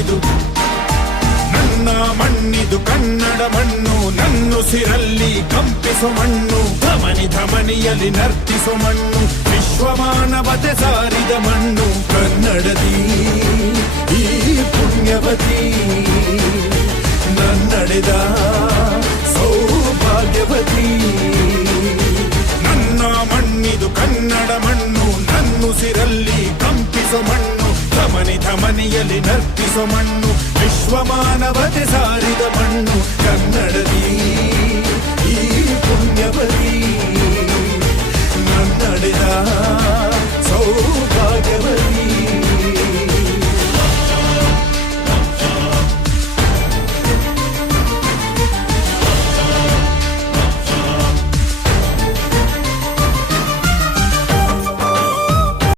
ಮಣ್ಣಿದು ನನ್ನ ಮಣ್ಣಿದು ಕನ್ನಡ ಮಣ್ಣು ನನ್ನುಸಿರಲ್ಲಿ ಕಂಪಿಸೋ ಮಣ್ಣು ಧಮನಿ ಧಮನಿಯಲ್ಲಿ ನರ್ತಿಸೋ ಮಣ್ಣು ವಿಶ್ವಮಾನವತೆ ಸಾರಿದ ಮಣ್ಣು ಕನ್ನಡದಿ ಈ ಪುಣ್ಯವತಿ ನನ್ನಡೆದ ಸೌಭಾಗ್ಯವತಿ ನನ್ನ ಮಣ್ಣಿದು ಕನ್ನಡ ಮಣ್ಣು ನನ್ನುಸಿರಲ್ಲಿ ಕಂಪಿಸೋ ಮಣ್ಣು ಧಮನಿ ಧಮನಿಯಲ್ಲಿ ನರ್ತಿಸೋ ಮಣ್ಣು ವಿಶ್ವಮಾನವತೆ ಸಾರಿದ ಮಣ್ಣು ಕನ್ನಡದಿ ಈ ಪುಣ್ಯವತಿ ನನ್ನಡೆದ